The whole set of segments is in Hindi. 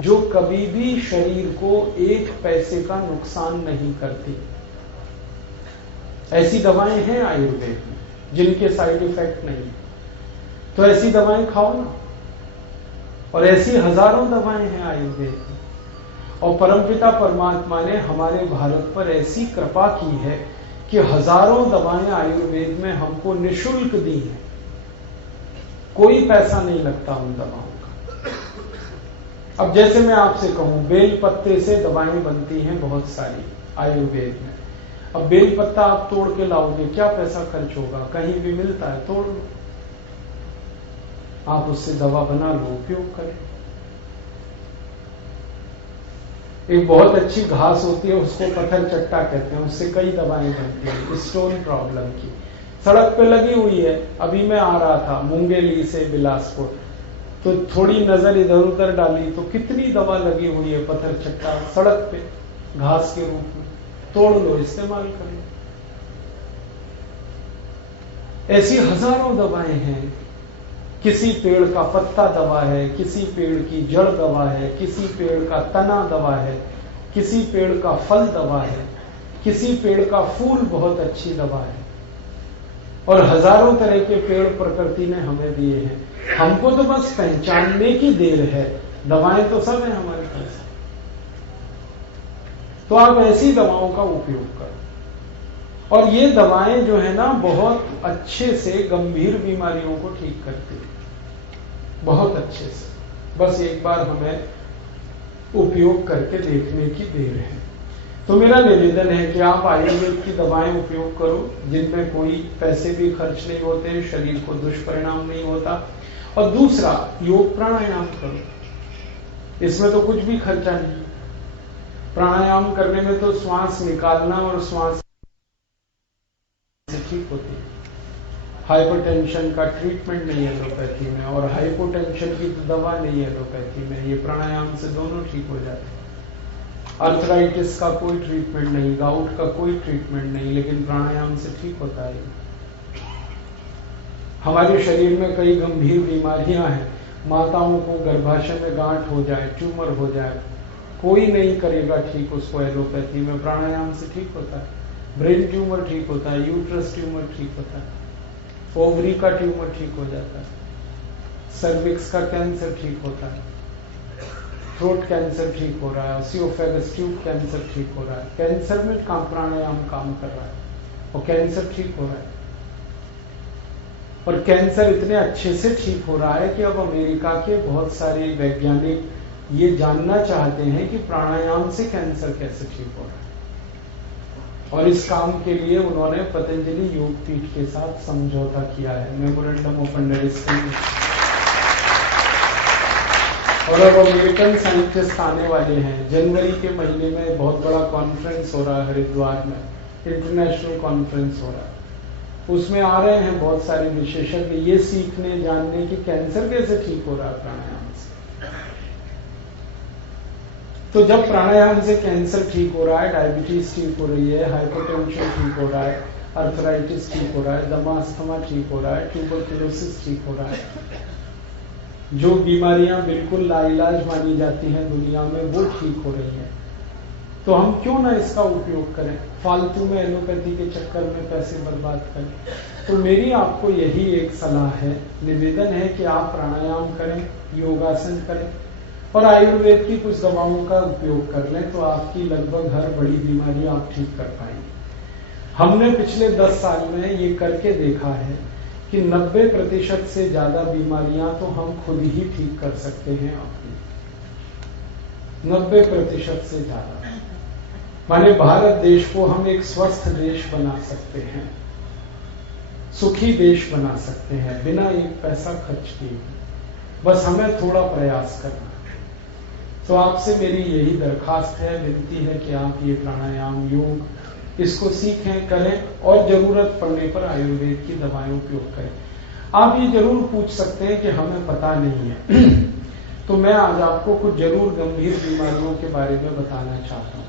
जो कभी भी शरीर को 1 पैसे का नुकसान नहीं करती। ऐसी दवाएं हैं आयुर्वेद में जिनके साइड इफेक्ट नहीं, तो ऐसी दवाएं खाओ ना। और ऐसी हजारों दवाएं हैं आयुर्वेद में। और परमपिता परमात्मा ने हमारे भारत पर ऐसी कृपा की है कि हजारों दवाएं आयुर्वेद में हमको निशुल्क दी हैं। कोई पैसा नहीं लगता उन दवाओं का। अब जैसे मैं आपसे कहूं, बेल पत्ते से दवाएं बनती हैं बहुत सारी आयुर्वेद में। अब बेल पत्ता आप तोड़ के लाओगे, क्या पैसा खर्च होगा? कहीं भी मिलता है, तोड़ लो, आप उससे दवा बना लो, उपयोग करें। एक बहुत अच्छी घास होती है, उसको पत्थर चट्टा कहते हैं, उससे कई दवाएं बनती हैं स्टोन प्रॉब्लम की। सड़क पे लगी हुई है। अभी मैं आ रहा था मुंगेली से बिलासपुर, तो थोड़ी नजर इधर उधर डाली तो कितनी दवा लगी हुई है पत्थर चट्टा सड़क पे घास के रूप में। तोड़ लो, इस्तेमाल करो। ऐसी हजारों दवाएं हैं। किसी पेड़ का पत्ता दवा है, किसी पेड़ की जड़ दवा है, किसी पेड़ का तना दवा है, किसी पेड़ का फल दवा है, किसी पेड़ का फूल बहुत अच्छी दवा है। और हजारों तरह के पेड़ प्रकृति ने हमें दिए हैं। हमको तो बस पहचानने की देर है। दवाएं तो सब है हमारे पास। तो आप ऐसी दवाओं का उपयोग करो। और ये दवाएं जो है ना, बहुत अच्छे से गंभीर बीमारियों को ठीक करती है, बहुत अच्छे से। बस एक बार हमें उपयोग करके देखने की देर है। तो मेरा निवेदन है कि आप आयुर्वेद की दवाएं उपयोग करो, जिनमें कोई पैसे भी खर्च नहीं होते, शरीर को दुष्परिणाम नहीं होता। और दूसरा, योग प्राणायाम करो, इसमें तो कुछ भी खर्चा नहीं। प्राणायाम करने में तो श्वास निकालना और श्वास से ठीक होती है। हाइपरटेंशन का ट्रीटमेंट नहीं है एलोपैथी में, और हाइपोटेंशन की तो दवा नहीं है एलोपैथी में। ये प्राणायाम से दोनों ठीक हो जाते हैं। अर्थराइटिस का कोई ट्रीटमेंट नहीं, गाउट का कोई ट्रीटमेंट नहीं, लेकिन प्राणायाम से ठीक होता है। हमारे शरीर में कई गंभीर बीमारियां हैं। माताओं को गर्भाशय में गांठ हो जाए, ट्यूमर हो जाए, कोई नहीं करेगा ठीक उसको एलोपैथी में, प्राणायाम से ठीक होता है। ब्रेन ट्यूमर ठीक होता है, यूट्रस ट्यूमर ठीक होता है, ओवरी का ट्यूमर ठीक हो जाता है, सर्विक्स का कैंसर ठीक होता है, थ्रोट कैंसर ठीक हो रहा है, ओसियोफेगस ट्यूब कैंसर ठीक हो रहा है। कैंसर में प्राणायाम काम कर रहा है और कैंसर ठीक हो रहा है। और कैंसर इतने अच्छे से ठीक हो रहा है कि अब अमेरिका के बहुत सारे वैज्ञानिक ये जानना चाहते हैं कि प्राणायाम से कैंसर कैसे ठीक हो रहा है। और इस काम के लिए उन्होंने पतंजलि योग पीठ के साथ समझौता किया है, मेमोरेंडम ऑफ अंडरस्टैंडिंग। और अब अमेरिकन साइंटिस्ट आने वाले हैं। जनवरी के महीने में बहुत बड़ा कॉन्फ्रेंस हो रहा है हरिद्वार में, इंटरनेशनल कॉन्फ्रेंस हो रहा है। उसमें आ रहे हैं बहुत सारे विशेषज्ञ ये सीखने जानने की कैंसर कैसे ठीक हो रहा है प्राणायाम से। तो जब प्राणायाम से कैंसर ठीक हो रहा है, डायबिटीज ठीक हो रही है, हाइपरटेंशन ठीक हो रहा है, अर्थराइटिस ठीक हो रहा है, दमास्थमा ठीक हो रहा है, ट्यूबरकुलोसिस ठीक हो रहा है, जो बीमारियां बिल्कुल लाइलाज मानी जाती हैं दुनिया में, वो ठीक हो रही हैं, तो हम क्यों ना इसका उपयोग करें, फालतू में एलोपैथी के चक्कर में पैसे बर्बाद करें। तो मेरी आपको यही एक सलाह है, निवेदन है कि आप प्राणायाम करें, योगासन करें और आयुर्वेद की कुछ दवाओं का उपयोग कर लें, तो आपकी लगभग हर बड़ी बीमारी आप ठीक कर पाएंगे। हमने पिछले 10 साल में ये करके देखा है कि 90% से ज्यादा बीमारियां तो हम खुद ही ठीक कर सकते हैं अपनी, 90% से ज्यादा। माने भारत देश को हम एक स्वस्थ देश बना सकते हैं, सुखी देश बना सकते हैं बिना एक पैसा खर्च किए। बस हमें थोड़ा प्रयास करना। तो आपसे मेरी यही दरखास्त है, विनती है कि आप ये प्राणायाम योग इसको सीखें, करें और जरूरत पड़ने पर आयुर्वेद की दवाएं उपयोग करें। आप ये जरूर पूछ सकते हैं कि हमें पता नहीं है तो मैं आज आपको कुछ जरूर गंभीर बीमारियों के बारे में बताना चाहता हूं।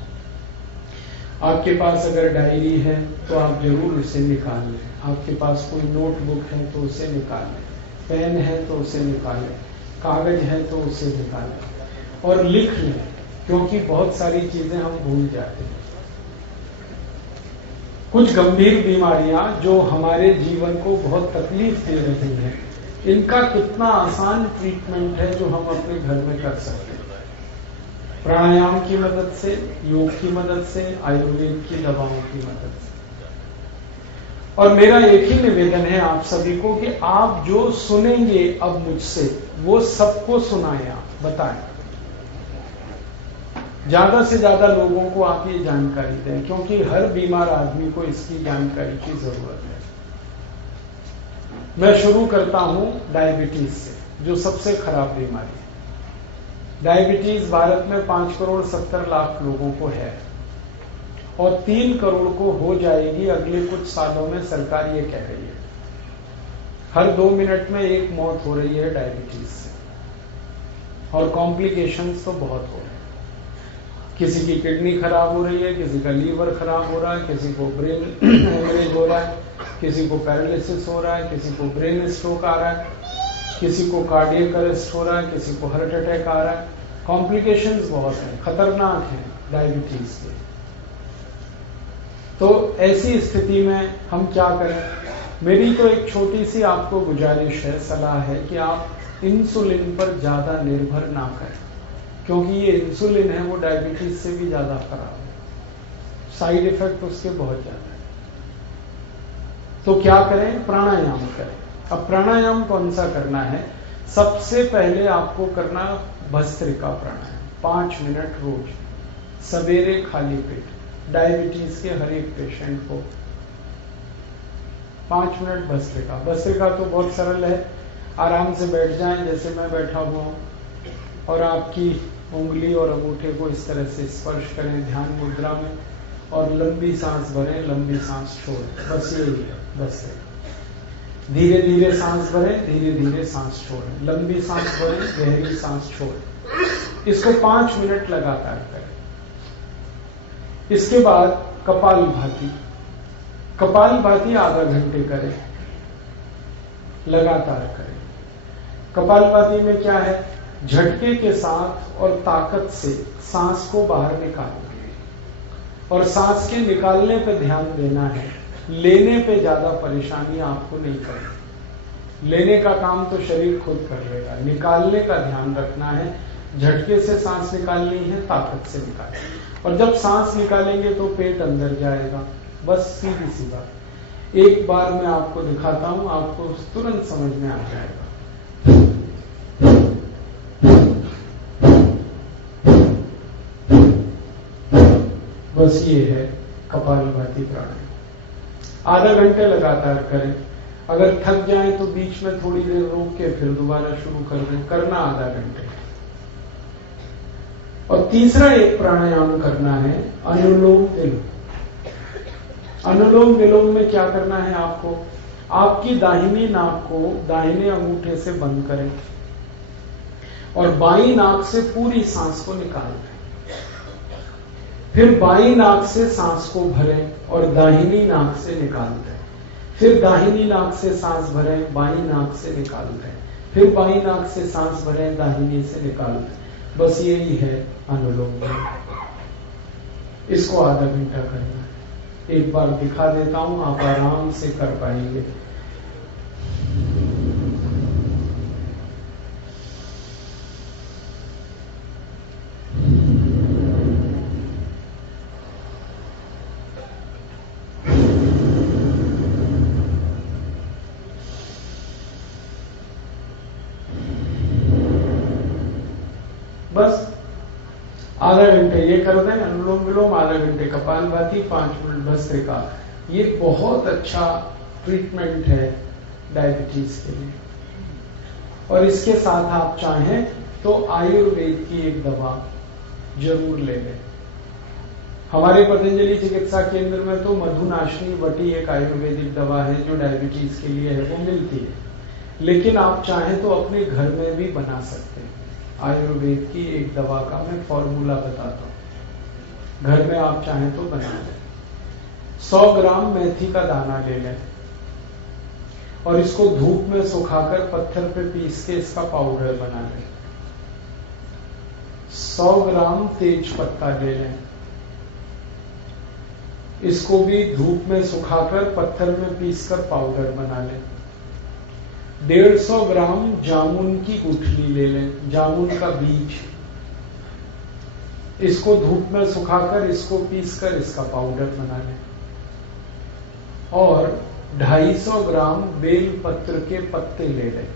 आपके पास अगर डायरी है तो आप जरूर उसे निकाल लें, आपके पास कोई नोटबुक है तो उसे निकाल लें, पेन है तो उसे निकालें, कागज है तो उसे निकालें। और लिख लें, क्योंकि बहुत सारी चीजें हम भूल जाते हैं। कुछ गंभीर बीमारियां जो हमारे जीवन को बहुत तकलीफ दे रही हैं, इनका कितना आसान ट्रीटमेंट है जो हम अपने घर में कर सकते हैं, प्राणायाम की मदद से, योग की मदद से, आयुर्वेद की दवाओं की मदद से। और मेरा एक ही निवेदन है आप सभी को कि आप जो सुनेंगे अब मुझसे, वो सबको सुनाएं, आप बताएं, ज्यादा से ज्यादा लोगों को आप ये जानकारी दें, क्योंकि हर बीमार आदमी को इसकी जानकारी की जरूरत है। मैं शुरू करता हूं डायबिटीज से, जो सबसे खराब बीमारी है। डायबिटीज भारत में 5,70,00,000 लोगों को है और 3 करोड़ को हो जाएगी अगले कुछ सालों में, सरकार ये कह रही है। हर 2 मिनट में एक मौत हो रही है डायबिटीज से, और कॉम्प्लिकेशंस तो बहुत हो रहे हैं। किसी की किडनी खराब हो रही है, किसी का लीवर खराब हो रहा है, किसी को ब्रेन हेमरेज हो रहा है, किसी को पैरालिसिस हो रहा है, किसी को ब्रेन स्ट्रोक आ रहा है, किसी को कार्डियक अरेस्ट हो रहा है, किसी को हार्ट अटैक आ रहा है। कॉम्प्लिकेशंस बहुत हैं, खतरनाक हैं डायबिटीज के। तो ऐसी स्थिति में हम क्या करें? मेरी तो एक छोटी सी आपको गुजारिश है, सलाह है कि आप इंसुलिन पर ज्यादा निर्भर ना करें, क्योंकि ये इंसुलिन है वो डायबिटीज से भी ज्यादा खराब है, साइड इफेक्ट उसके बहुत ज्यादा है। तो क्या करें? प्राणायाम करें। अब प्राणायाम कौन सा करना है? सबसे पहले आपको करना भस्त्रिका प्राणायाम, 5 मिनट रोज, सवेरे खाली पेट। डायबिटीज के हर एक पेशेंट को 5 मिनट भस्त्रिका। भस्त्रिका तो बहुत सरल है, आराम से बैठ जाएं जैसे मैं बैठा हुआ हूं, और आपकी उंगली और अंगूठे को इस तरह से स्पर्श करें ध्यान मुद्रा में, और लंबी सांस भरें, लंबी सांस छोड़ें। बस यही है, बस है। धीरे धीरे सांस भरें, धीरे धीरे सांस छोड़ें, लंबी सांस भरें, गहरी सांस छोड़ें। इसको 5 मिनट लगातार करें। इसके बाद कपालभाति। कपालभाति आधा घंटे करें, लगातार करें। कपालभाति में क्या है? झटके के साथ और ताकत से सांस को बाहर निकालना, और सांस के निकालने पे ध्यान देना है, लेने पे ज्यादा परेशानी आपको नहीं करनी। लेने का काम तो शरीर खुद कर लेगा, निकालने का ध्यान रखना है। झटके से सांस निकालनी है, ताकत से निकालनी, और जब सांस निकालेंगे तो पेट अंदर जाएगा। बस सीधी सी बात। एक बार मैं आपको दिखाता हूं, आपको तुरंत समझ में आ जाएगा। बस ये है कपालभाति प्राणायाम। आधा घंटे लगातार करें। अगर थक जाएं तो बीच में थोड़ी देर रोक के फिर दोबारा शुरू कर दें, करना आधा घंटे। और तीसरा एक प्राणायाम करना है अनुलोम विलोम। अनुलोम विलोम में क्या करना है आपको? आपकी दाहिनी नाक को दाहिने अंगूठे से बंद करें और बाईं नाक से पूरी सांस को निकाल दें। फिर बाईं नाक से सांस को भरें और दाहिनी नाक से निकाल दें। फिर दाहिनी नाक से सांस भरें, बाईं नाक से निकाल दें। फिर बाईं नाक से सांस भरें, दाहिनी से निकाल दें। बस यही है अनुलोम विलोम। इसको आधा घंटा करना है। एक बार दिखा देता हूं, आप आराम से कर पाएंगे। बस आधा घंटे ये कर दें अनुलोम विलोम, आधा घंटे कपालभाति, 5 मिनट भस्त्रिका। ये बहुत अच्छा ट्रीटमेंट है डायबिटीज के लिए। और इसके साथ आप चाहें तो आयुर्वेद की एक दवा जरूर ले लें। हमारे पतंजलि चिकित्सा केंद्र में तो मधुनाशिनी वटी एक आयुर्वेदिक दवा है जो डायबिटीज के लिए है, वो मिलती है। लेकिन आप चाहें तो अपने घर में भी बना सकते हैं। आयुर्वेद की एक दवा का मैं फॉर्मूला बताता हूं, घर में आप चाहें तो बना लें। 100 ग्राम मेथी का दाना ले लें और इसको धूप में सुखाकर पत्थर पे पीस के इसका पाउडर बना लें। 100 ग्राम तेज पत्ता ले लें। इसको भी धूप में सुखाकर पत्थर में पीसकर पाउडर बना लें। 150 ग्राम जामुन की गुठली ले लें, जामुन का बीज। इसको धूप में सुखाकर इसको पीसकर इसका पाउडर बना लें। और 250 ग्राम बेल पत्र के पत्ते ले लें।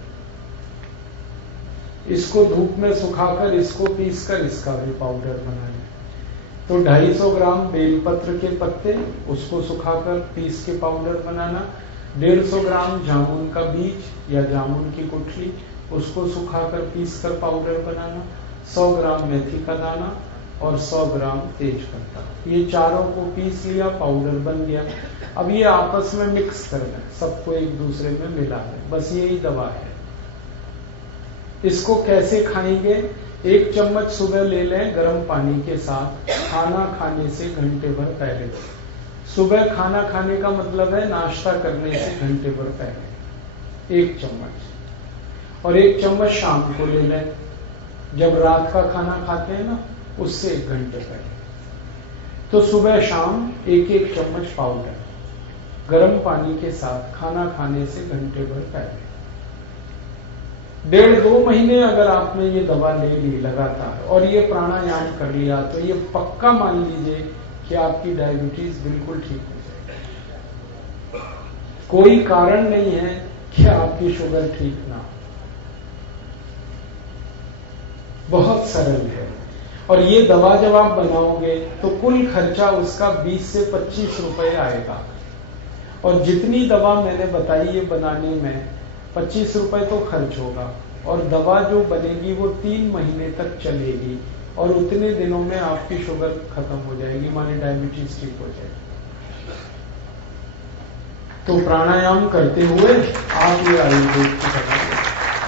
इसको धूप में सुखाकर इसको पीसकर इसका भी पाउडर बना लें। तो 250 ग्राम बेलपत्र के पत्ते, उसको सुखाकर पीस के पाउडर बनाना। 150 ग्राम जामुन का बीज या जामुन की गुठली, उसको सुखाकर पीसकर पाउडर बनाना। 100 ग्राम मेथी का दाना और 100 ग्राम तेज पत्ता। ये चारों को पीस लिया, पाउडर बन गया। अब ये आपस में मिक्स कर दें, सबको एक दूसरे में मिला दें। बस यही दवा है। इसको कैसे खाएंगे? 1 चम्मच सुबह ले लें गर्म पानी के साथ, खाना खाने से घंटे भर पहले। सुबह खाना खाने का मतलब है नाश्ता करने से घंटे भर पहले 1 चम्मच। और 1 चम्मच शाम को ले लें, जब रात का खाना खाते हैं ना, उससे 1 घंटे पहले। तो सुबह शाम 1-1 चम्मच पाउडर गर्म पानी के साथ खाना खाने से घंटे भर पहले। 1.5-2 महीने अगर आपने ये दवा ले ली लगातार और ये प्राणायाम कर लिया, तो ये पक्का मान लीजिए कि आपकी डायबिटीज बिल्कुल ठीक हो जाएगी। कोई कारण नहीं है कि आपकी शुगर ठीक ना हो। बहुत सरल है। और ये दवा जब आप बनाओगे तो कुल खर्चा उसका 20 से 25 रुपए आएगा। और जितनी दवा मैंने बताई ये बनाने में 25 रुपए तो खर्च होगा, और दवा जो बनेगी वो 3 महीने तक चलेगी, और उतने दिनों में आपकी शुगर खत्म हो जाएगी, माने डायबिटीज ठीक हो जाएगी। तो प्राणायाम करते हुए आप ये आयुर्वेद की दवा।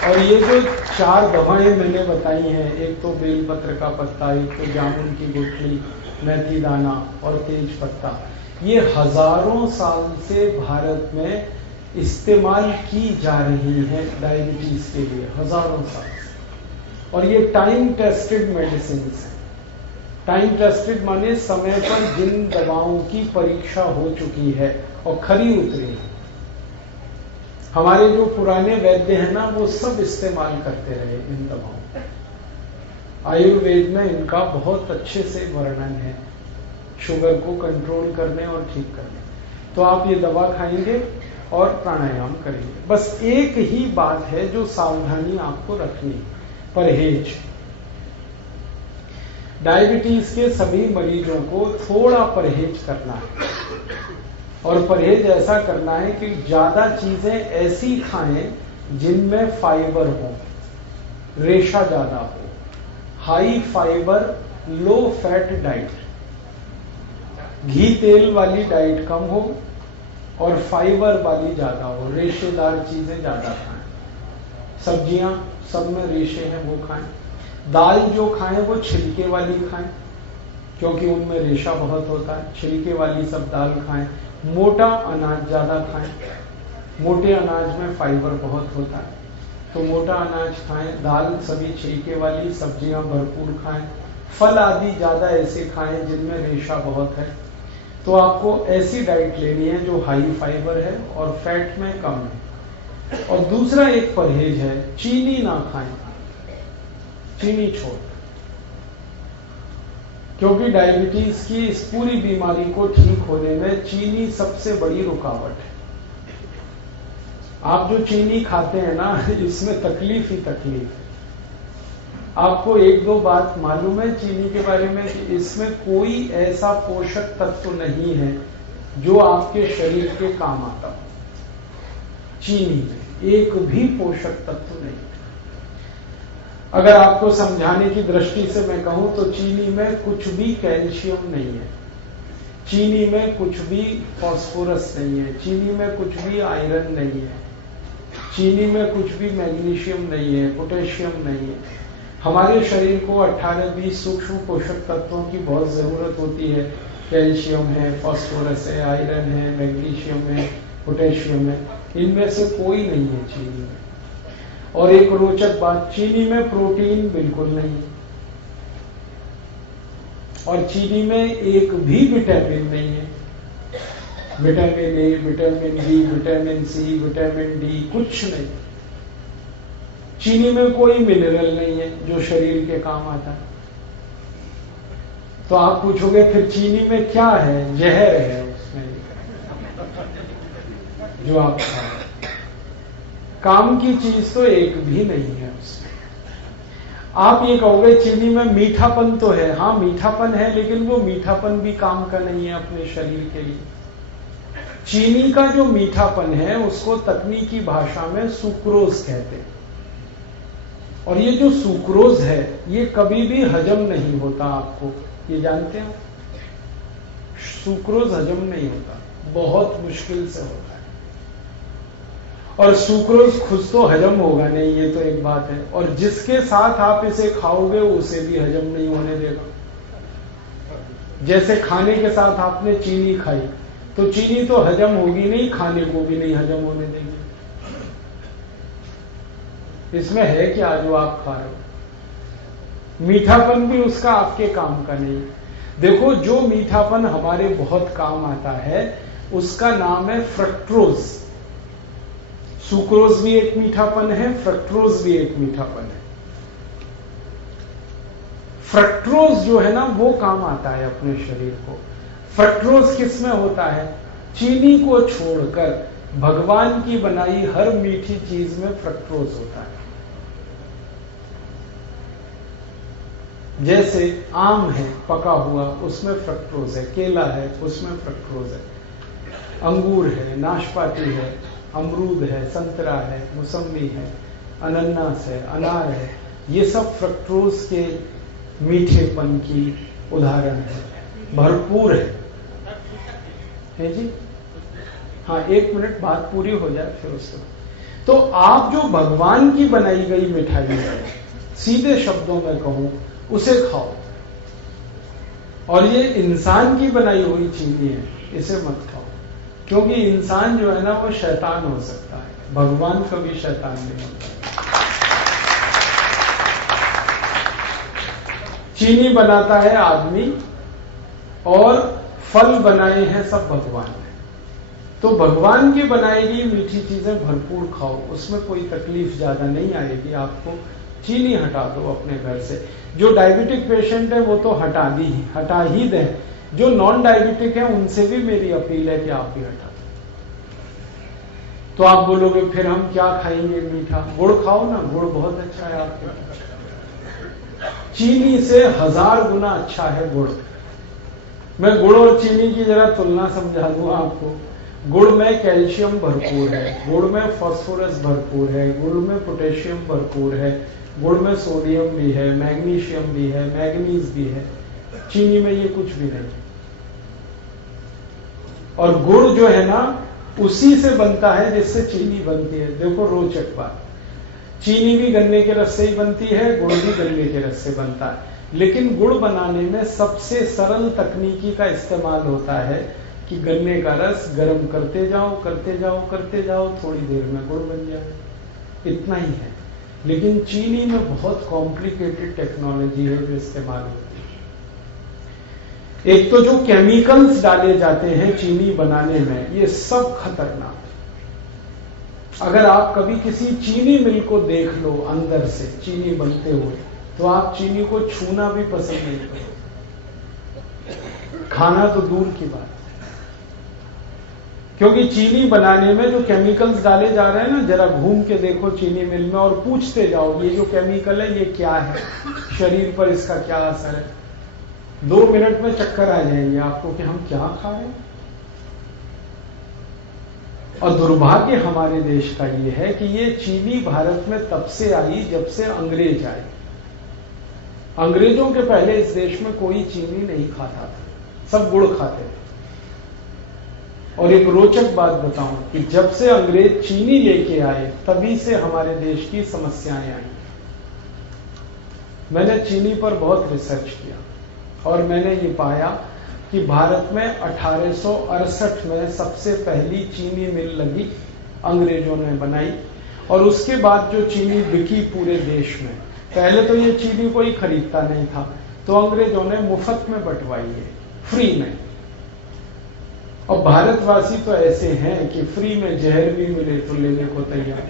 और ये जो 4 दवाएं मैंने बताई हैं, एक तो बेलपत्र का पत्ता, एक तो जामुन की गुठली, मेथी दाना और तेज पत्ता, ये हजारों साल से भारत में इस्तेमाल की जा रही है डायबिटीज के लिए, हजारों साल से। और ये टाइम टेस्टेड मेडिसिन है। टाइम टेस्टेड माने समय पर जिन दवाओं की परीक्षा हो चुकी है और खरी उतरी है। हमारे जो पुराने वैद्य हैं ना, वो सब इस्तेमाल करते रहे इन दवाओं को। आयुर्वेद में इनका बहुत अच्छे से वर्णन है, शुगर को कंट्रोल करने और ठीक करने। तो आप ये दवा खाएंगे और प्राणायाम करेंगे। बस एक ही बात है जो सावधानी आपको रखनी, परहेज। डायबिटीज के सभी मरीजों को थोड़ा परहेज करना है, और परहेज ऐसा करना है कि ज्यादा चीजें ऐसी खाएं जिनमें फाइबर हो, रेशा ज्यादा हो, high fibre low fat diet. घी तेल वाली डाइट कम हो और फाइबर वाली ज्यादा हो, रेशेदार चीजें ज्यादा खाएं। सब्जियां सब में रेशे हैं वो खाएं। दाल जो खाएं वो छिलके वाली खाएं, क्योंकि उनमें रेशा बहुत होता है। छिलके वाली सब दाल खाएं। मोटा अनाज ज्यादा खाएं, मोटे अनाज में फाइबर बहुत होता है, तो मोटा अनाज खाएं। दाल सभी छिलके वाली, सब्जियां भरपूर खाएं। फल आदि ज्यादा ऐसे खाएं जिनमें रेशा बहुत है। तो आपको ऐसी डाइट लेनी है जो हाई फाइबर है और फैट में कम है। और दूसरा एक परहेज है, चीनी ना खाएं, चीनी छोड़, क्योंकि डायबिटीज की इस पूरी बीमारी को ठीक होने में चीनी सबसे बड़ी रुकावट है। आप जो चीनी खाते हैं ना, इसमें तकलीफ ही तकलीफ है। आपको 1-2 बात मालूम है चीनी के बारे में कि इसमें कोई ऐसा पोषक तत्व नहीं है जो आपके शरीर के काम आता हो। चीनी में एक भी पोषक तत्व नहीं। अगर आपको समझाने की दृष्टि से मैं कहूं तो चीनी में कुछ भी कैल्शियम नहीं है, चीनी में कुछ भी फास्फोरस नहीं है, चीनी में कुछ भी आयरन नहीं है, चीनी में कुछ भी मैग्नीशियम नहीं है, पोटेशियम नहीं है। हमारे शरीर को 18-20 सूक्ष्म पोषक तत्वों की बहुत जरूरत होती है। कैल्शियम है, फास्फोरस है, आयरन है, मैग्नीशियम है, पोटेशियम है। इनमें से कोई नहीं है चीनी में। और एक रोचक बात, चीनी में प्रोटीन बिल्कुल नहीं। और चीनी में एक भी विटामिन नहीं है। Vitamin A, vitamin B, vitamin C, vitamin D, कुछ नहीं। चीनी में कोई मिनरल नहीं है जो शरीर के काम आता है। तो आप पूछोगे फिर चीनी में क्या है? जहर है उसमें जो आप खाओ। काम की चीज तो एक भी नहीं है उसमें। आप ये कहोगे चीनी में मीठापन तो है। हाँ, मीठापन है, लेकिन वो मीठापन भी काम का नहीं है अपने शरीर के लिए। चीनी का जो मीठापन है उसको तकनीकी भाषा में सुक्रोज कहते हैं। और ये जो सुक्रोज है ये कभी भी हजम नहीं होता। आपको ये जानते हैं? सुक्रोज हजम नहीं होता, बहुत मुश्किल से होता है। और सुक्रोज खुद तो हजम होगा नहीं, ये तो एक बात है। और जिसके साथ आप इसे खाओगे उसे भी हजम नहीं होने देगा। जैसे खाने के साथ आपने चीनी खाई तो चीनी तो हजम होगी नहीं, खाने को भी नहीं हजम होने देगी। इसमें है क्या जो आप खा रहे हो? मीठापन भी उसका आपके काम का नहीं। देखो, जो मीठापन हमारे बहुत काम आता है उसका नाम है फ्रक्टोज। सुक्रोज भी एक मीठापन है, फ्रक्टोज भी एक मीठापन है। फ्रक्टोज जो है ना वो काम आता है अपने शरीर को। फ्रक्टोज किस में होता है? चीनी को छोड़कर भगवान की बनाई हर मीठी चीज में फ्रक्टोज होता है। जैसे आम है पका हुआ, उसमें फ्रक्टोज है। केला है, उसमें फ्रक्टोज है। अंगूर है, नाशपाती है, अमरूद है, संतरा है, मौसम्बी है, अनानास है, अनार है, ये सब फ्रक्टोज के मीठेपन की उदाहरण है। भरपूर है जी। हाँ, 1 मिनट बात पूरी हो जाए फिर उसको। तो आप जो भगवान की बनाई गई मिठाई है, सीधे शब्दों में कहूं, उसे खाओ। और ये इंसान की बनाई हुई चीनी है, इसे मत खाओ। क्योंकि इंसान जो है ना वो शैतान हो सकता है, भगवान कभी शैतान नहीं होता। चीनी बनाता है आदमी और फल बनाए हैं सब भगवान ने। तो भगवान की बनाई गई मीठी चीजें भरपूर खाओ, उसमें कोई तकलीफ ज्यादा नहीं आएगी आपको। चीनी हटा दो अपने घर से। जो डायबिटिक पेशेंट है वो तो हटा ही दें। जो नॉन डायबिटिक है उनसे भी मेरी अपील है कि आप भी हटा दो। तो आप बोलोगे फिर हम क्या खाएंगे मीठा? गुड़ खाओ ना, गुड़ बहुत अच्छा है आपके। चीनी से 1000 गुना अच्छा है गुड़। मैं गुड़ और चीनी की जरा तुलना समझा दूं आपको। गुड़ में कैल्शियम भरपूर है, गुड़ में फास्फोरस भरपूर है, गुड़ में पोटेशियम भरपूर है, गुड़ में सोडियम भी है, मैग्नीशियम भी है, मैग्नीज भी है। चीनी में ये कुछ भी नहीं। और गुड़ जो है ना उसी से बनता है जिससे चीनी बनती है। देखो रोचक बात, चीनी भी गन्ने के रस से ही बनती है, गुड़ भी गन्ने के रस से बनता है। लेकिन गुड़ बनाने में सबसे सरल तकनीकी का इस्तेमाल होता है कि गन्ने का रस गर्म करते जाओ करते जाओ करते जाओ, थोड़ी देर में गुड़ बन जाए। इतना ही है। लेकिन चीनी में बहुत कॉम्प्लिकेटेड टेक्नोलॉजी है जो इस्तेमाल होती है। एक तो जो केमिकल्स डाले जाते हैं चीनी बनाने में, ये सब खतरनाक। अगर आप कभी किसी चीनी मिल को देख लो अंदर से चीनी बनते हुए, तो आप चीनी को छूना भी पसंद नहीं करोगे, खाना तो दूर की बात। क्योंकि चीनी बनाने में जो केमिकल्स डाले जा रहे हैं ना, जरा घूम के देखो चीनी मिल में और पूछते जाओ ये जो केमिकल है ये क्या है, शरीर पर इसका क्या असर है। 2 मिनट में चक्कर आ जाएंगे आपको कि हम क्या खा रहे हैं। और दुर्भाग्य हमारे देश का ये है कि ये चीनी भारत में तब से आई जब से अंग्रेज आए। अंग्रेजों के पहले इस देश में कोई चीनी नहीं खाता था, सब गुड़ खाते थे। और एक रोचक बात बताऊं कि जब से अंग्रेज चीनी लेके आए तभी से हमारे देश की समस्याएं आई। मैंने चीनी पर बहुत रिसर्च किया और मैंने ये पाया कि भारत में 1868 में सबसे पहली चीनी मिल लगी, अंग्रेजों ने बनाई। और उसके बाद जो चीनी बिकी पूरे देश में, पहले तो ये चीनी कोई खरीदता नहीं था, तो अंग्रेजों ने मुफ्त में बंटवाई है, फ्री में। और भारतवासी तो ऐसे हैं कि फ्री में जहर भी मिले तो लेने को तैयार।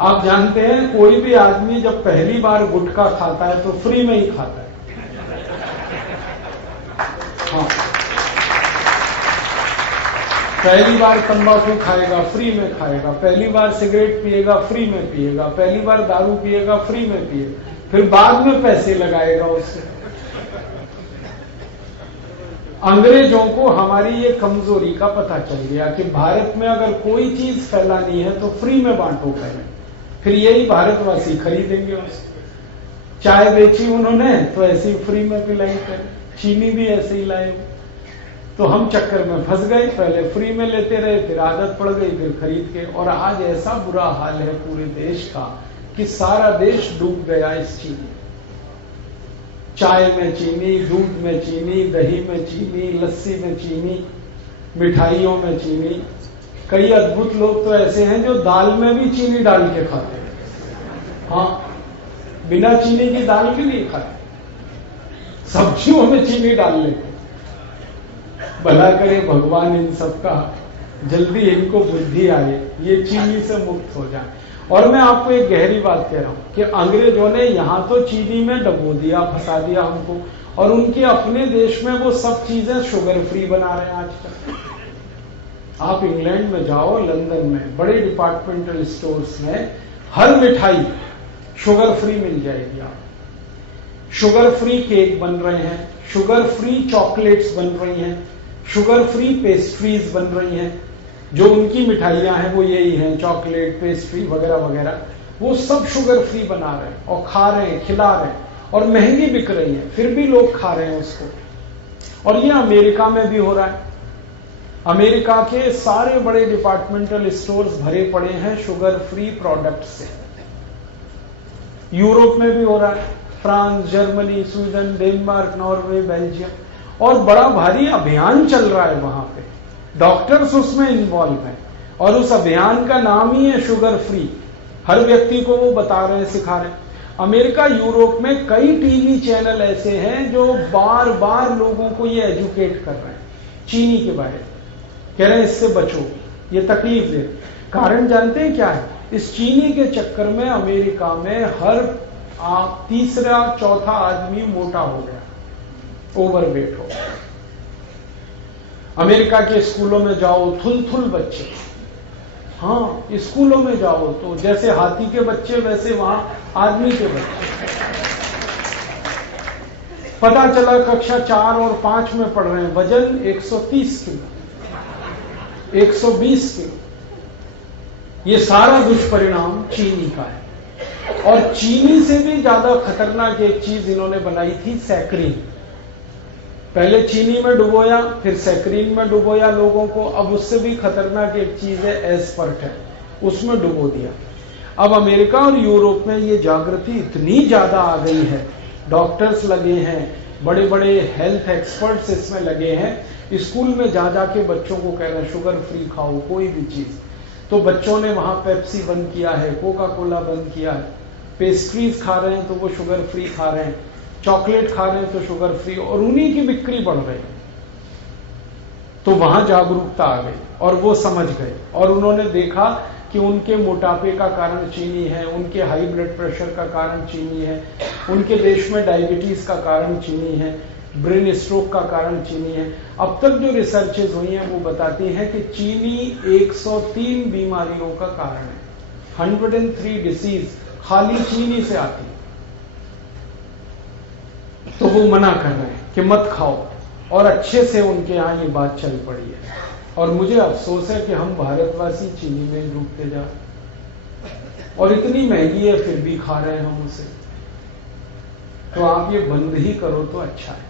आप जानते हैं कोई भी आदमी जब पहली बार गुटखा खाता है तो फ्री में ही खाता है। हाँ, पहली बार तंबाकू खाएगा फ्री में खाएगा, पहली बार सिगरेट पिएगा फ्री में पिएगा, पहली बार दारू पिएगा फ्री में पिएगा, फिर बाद में पैसे लगाएगा उससे। अंग्रेजों को हमारी ये कमजोरी का पता चल गया कि भारत में अगर कोई चीज फैलानी है तो फ्री में बांटो पहले, फिर यही भारतवासी खरीदेंगे उसको। चाय बेची उन्होंने तो ऐसे ही फ्री में पिलाई कर, चीनी भी ऐसे ही लाए। तो हम चक्कर में फंस गए, पहले फ्री में लेते रहे, फिर आदत पड़ गई, फिर खरीद के। और आज ऐसा बुरा हाल है पूरे देश का कि सारा देश डूब गया इस चीनी। चाय में चीनी, दूध में चीनी, दही में चीनी, लस्सी में चीनी, मिठाइयों में चीनी। कई अद्भुत लोग तो ऐसे हैं जो दाल में भी चीनी डाल के खाते हैं। हाँ, बिना चीनी की दाल भी नहीं खाते, सब्जियों में चीनी डाल लेते। भला करे भगवान इन सबका, जल्दी इनको बुद्धि आए, ये चीनी से मुक्त हो जाए। और मैं आपको एक गहरी बात कह रहा हूं कि अंग्रेजों ने यहां तो चीनी में डबो दिया, फंसा दिया हमको, और उनके अपने देश में वो सब चीजें शुगर फ्री बना रहे हैं आजकल। आप इंग्लैंड में जाओ, लंदन में बड़े डिपार्टमेंटल स्टोर्स में हर मिठाई शुगर फ्री मिल जाएगी। आप शुगर फ्री केक बन रहे हैं, शुगर फ्री चॉकलेट्स बन रही हैं, शुगर फ्री पेस्ट्रीज बन रही हैं। जो उनकी मिठाइयां हैं वो यही हैं, चॉकलेट, पेस्ट्री वगैरह वगैरह, वो सब शुगर फ्री बना रहे हैं और खा रहे हैं, खिला रहे हैं, और महंगी बिक रही है, फिर भी लोग खा रहे हैं उसको। और ये अमेरिका में भी हो रहा है। अमेरिका के सारे बड़े डिपार्टमेंटल स्टोर्स भरे पड़े हैं शुगर फ्री प्रोडक्ट से। यूरोप में भी हो रहा है, France, Germany, Sweden, Denmark, Norway, Belgium, और बड़ा भारी अभियान चल रहा है वहां पे। डॉक्टर्स उसमें इन्वॉल्व हैं, और उस अभियान का नाम ही है शुगर फ्री। हर व्यक्ति को वो बता रहे हैं, सिखा रहे हैं। अमेरिका, यूरोप में कई टीवी चैनल ऐसे हैं जो बार बार लोगों को ये एजुकेट कर रहे हैं चीनी के बारे में, कह रहे हैं इससे बचो, ये तकलीफ दे। कारण जानते हैं क्या है? इस चीनी के चक्कर में अमेरिका में हर तीसरा चौथा आदमी मोटा हो गया, ओवरवेट हो गया। अमेरिका के स्कूलों में जाओ, थुल बच्चे। हाँ, स्कूलों में जाओ तो जैसे हाथी के बच्चे वैसे वहां आदमी के बच्चे। पता चला कक्षा 4 और 5 में पढ़ रहे हैं, वजन 130 किलो, 120 किलो। ये सारा दुष्परिणाम चीनी का है। और चीनी से भी ज्यादा खतरनाक एक चीज इन्होंने बनाई थी, सैकरीन। पहले चीनी में डुबोया, फिर सैकरीन में डुबोया लोगों को। अब उससे भी खतरनाक एक चीज है एस्पर्टेट, उसमें डुबो दिया। अब अमेरिका और यूरोप में ये जागृति इतनी ज्यादा आ गई है, डॉक्टर्स लगे हैं, बड़े बड़े हेल्थ एक्सपर्ट्स इसमें लगे हैं। स्कूल में जा जाके बच्चों को कह रहे हैं शुगर फ्री खाओ कोई भी चीज। तो बच्चों ने वहां पेप्सी बंद किया है, कोका कोला बंद किया है, पेस्ट्रीज खा रहे हैं तो वो शुगर फ्री खा रहे हैं, चॉकलेट खा रहे हैं तो शुगर फ्री, और उन्हीं की बिक्री बढ़ रही है। तो वहां जागरूकता आ गई और वो समझ गए, और उन्होंने देखा कि उनके मोटापे का कारण चीनी है, उनके हाई ब्लड प्रेशर का कारण चीनी है, उनके देश में डायबिटीज का कारण चीनी है, ब्रेन स्ट्रोक का कारण चीनी है। अब तक जो रिसर्चेज हुई हैं वो बताती हैं कि चीनी 103 बीमारियों का कारण है। 103 डिसीज खाली चीनी से आती है। तो वो मना कर रहे हैं कि मत खाओ, और अच्छे से उनके यहां ये बात चल पड़ी है। और मुझे अफसोस है कि हम भारतवासी चीनी में डूबते जा रहे, और इतनी महंगी है फिर भी खा रहे हैं हम उसे। तो आप ये बंद ही करो तो अच्छा है।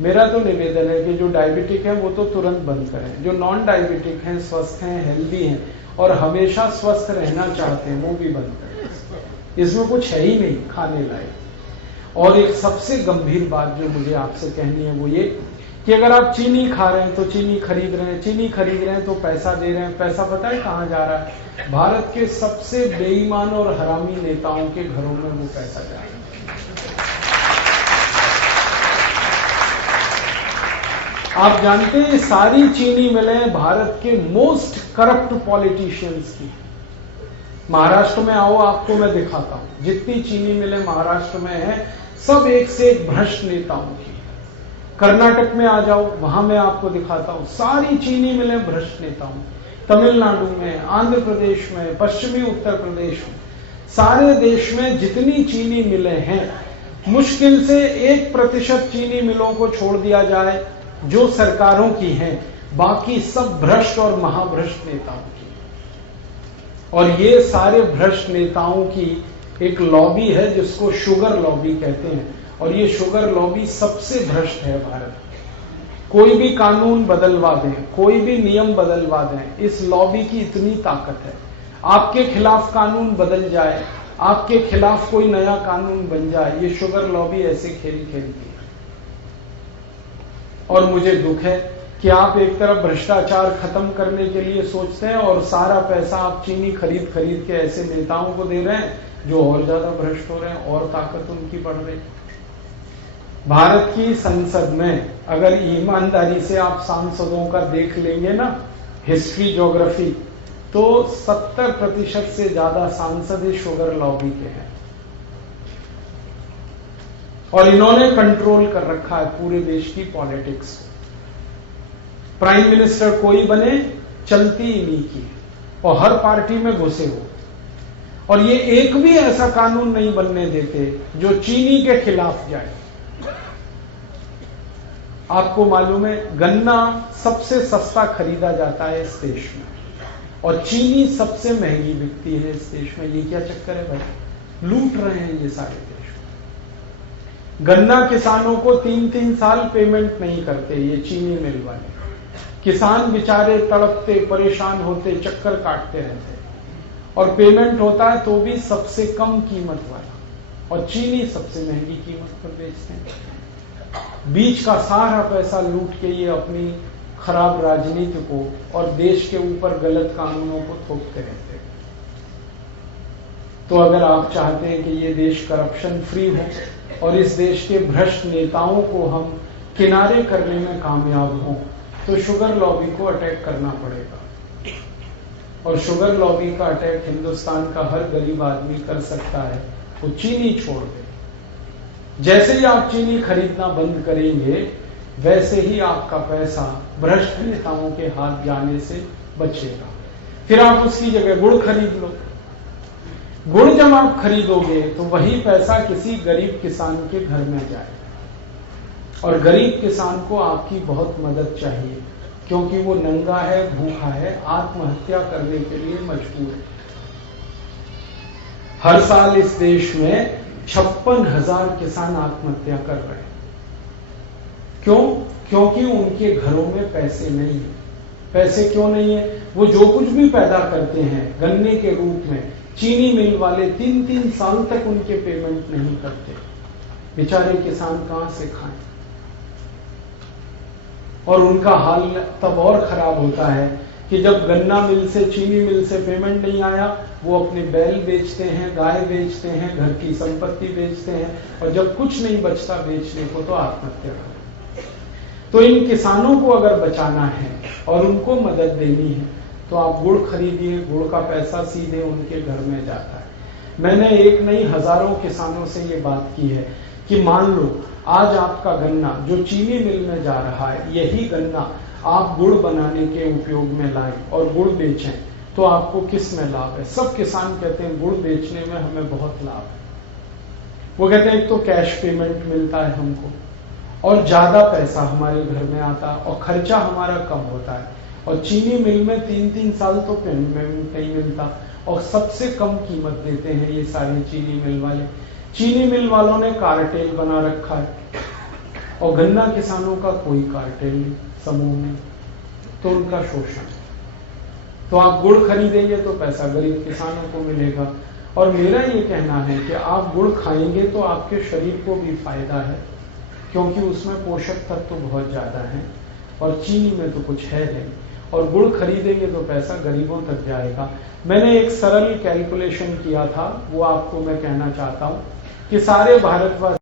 मेरा तो निवेदन है कि जो डायबिटिक है वो तो तुरंत बंद करें, जो नॉन डायबिटिक हैं, स्वस्थ हैं, हेल्दी हैं और हमेशा स्वस्थ रहना चाहते हैं, वो भी बंद करें। इसमें कुछ है ही नहीं खाने लायक। और एक सबसे गंभीर बात जो मुझे आपसे कहनी है वो ये कि अगर आप चीनी खा रहे हैं तो चीनी खरीद रहे हैं, चीनी खरीद रहे हैं तो पैसा दे रहे हैं। पैसा पता है कहां जा रहा है? भारत के सबसे बेईमान और हरामी नेताओं के घरों में वो पैसा जा रहा है। आप जानते हैं सारी चीनी मिलें भारत के मोस्ट करप्ट पॉलिटिशियंस की। महाराष्ट्र में आओ, आपको मैं दिखाता हूं, जितनी चीनी मिलें महाराष्ट्र में है सब एक से एक भ्रष्ट नेताओं की। कर्नाटक में आ जाओ, वहां मैं आपको दिखाता हूं, सारी चीनी मिलें भ्रष्ट नेताओं। तमिलनाडु में, आंध्र प्रदेश में, पश्चिमी उत्तर प्रदेश में, सारे देश में जितनी चीनी मिलें हैं, मुश्किल से 1% चीनी मिलों को छोड़ दिया जाए जो सरकारों की हैं, बाकी सब भ्रष्ट और महाभ्रष्ट नेताओं की। और ये सारे भ्रष्ट नेताओं की एक लॉबी है जिसको शुगर लॉबी कहते हैं, और ये शुगर लॉबी सबसे भ्रष्ट है भारत में। कोई भी कानून बदलवा दें, कोई भी नियम बदलवा दें, इस लॉबी की इतनी ताकत है। आपके खिलाफ कानून बदल जाए, आपके खिलाफ कोई नया कानून बन जाए, ये शुगर लॉबी ऐसे खेल खेलती है। और मुझे दुख है कि आप एक तरफ भ्रष्टाचार खत्म करने के लिए सोचते हैं और सारा पैसा आप चीनी खरीद खरीद के ऐसे नेताओं को दे रहे हैं जो और ज्यादा भ्रष्ट हो रहे हैं और ताकत उनकी बढ़ रही। भारत की संसद में अगर ईमानदारी से आप सांसदों का देख लेंगे ना हिस्ट्री ज्योग्राफी, तो 70% से ज्यादा सांसद इस शुगर लॉबी के हैं। और इन्होंने कंट्रोल कर रखा है पूरे देश की पॉलिटिक्स। प्राइम मिनिस्टर कोई बने, चलती इन्हीं की, और हर पार्टी में घुसे हो। और ये एक भी ऐसा कानून नहीं बनने देते जो चीनी के खिलाफ जाए। आपको मालूम है गन्ना सबसे सस्ता खरीदा जाता है इस देश में, और चीनी सबसे महंगी बिकती है इस देश में। ये क्या चक्कर है भाई? लूट रहे हैं ये सारे देश। गन्ना किसानों को 3-3 साल पेमेंट नहीं करते ये चीनी मिल वाले। किसान बेचारे तड़पते, परेशान होते, चक्कर काटते रहते, और पेमेंट होता है तो भी सबसे कम कीमत वाला, और चीनी सबसे महंगी कीमत पर बेचते हैं। बीच का सारा पैसा लूट के ये अपनी खराब राजनीति को और देश के ऊपर गलत कानूनों को थोपते रहते हैं। तो अगर आप चाहते हैं कि ये देश करप्शन फ्री हो और इस देश के भ्रष्ट नेताओं को हम किनारे करने में कामयाब हों, तो शुगर लॉबी को अटैक करना पड़ेगा। और शुगर लॉबी का अटैक हिंदुस्तान का हर गरीब आदमी कर सकता है। वो चीनी छोड़ दे। जैसे ही आप चीनी खरीदना बंद करेंगे, वैसे ही आपका पैसा भ्रष्ट नेताओं के हाथ जाने से बचेगा। फिर आप उसकी जगह गुड़ खरीद लो। गुड़ जब आप खरीदोगे तो वही पैसा किसी गरीब किसान के घर में जाएगा, और गरीब किसान को आपकी बहुत मदद चाहिए, क्योंकि वो नंगा है, भूखा है, आत्महत्या करने के लिए मजबूर है। हर साल इस देश में 56,000 किसान आत्महत्या कर रहे हैं। क्यों? क्योंकि उनके घरों में पैसे नहीं है। पैसे क्यों नहीं है? वो जो कुछ भी पैदा करते हैं गन्ने के रूप में, चीनी मिल वाले 3-3 साल तक उनके पेमेंट नहीं करते। बेचारे किसान कहां से खाएं? और उनका हाल तब और खराब होता है कि जब गन्ना मिल से, चीनी मिल से पेमेंट नहीं आया, वो अपने बैल बेचते हैं, गाय बेचते हैं, घर की संपत्ति बेचते हैं, और जब कुछ नहीं बचता बेचने को तो आत्महत्या करते हैं। तो इन किसानों को अगर बचाना है और उनको मदद देनी है, तो आप गुड़ खरीदिए। गुड़ का पैसा सीधे उनके घर में जाता है। मैंने एक नहीं हजारों किसानों से ये बात की है कि मान लो आज आपका गन्ना जो चीनी मिल में जा रहा है, यही गन्ना आप गुड़ बनाने के उपयोग में लाएं और गुड़ बेचें, तो आपको किस में लाभ है? सब किसान कहते हैं गुड़ बेचने में हमें बहुत लाभ है। वो कहते हैं एक तो कैश पेमेंट मिलता है हमको, और ज्यादा पैसा हमारे घर में आता, और खर्चा हमारा कम होता है। और चीनी मिल में 3-3 साल तो पेमेंट नहीं मिलता, और सबसे कम कीमत देते हैं ये सारे चीनी मिल वाले। चीनी मिल वालों ने कार्टेल बना रखा है, और गन्ना किसानों का कोई कार्टेल नहीं, समूह नहीं, तो उनका शोषण। तो आप गुड़ खरीदेंगे तो पैसा गरीब किसानों को मिलेगा। और मेरा ये कहना है कि आप गुड़ खाएंगे तो आपके शरीर को भी फायदा है, क्योंकि उसमें पोषक तत्व तो बहुत ज़्यादा हैं और चीनी में तो कुछ है नहीं, और गुड़ खरीदेंगे तो पैसा गरीबों तक जाएगा। मैंने एक सरल कैलकुलेशन किया था, वो आपको मैं कहना चाहता हूँ कि सारे भारतवासी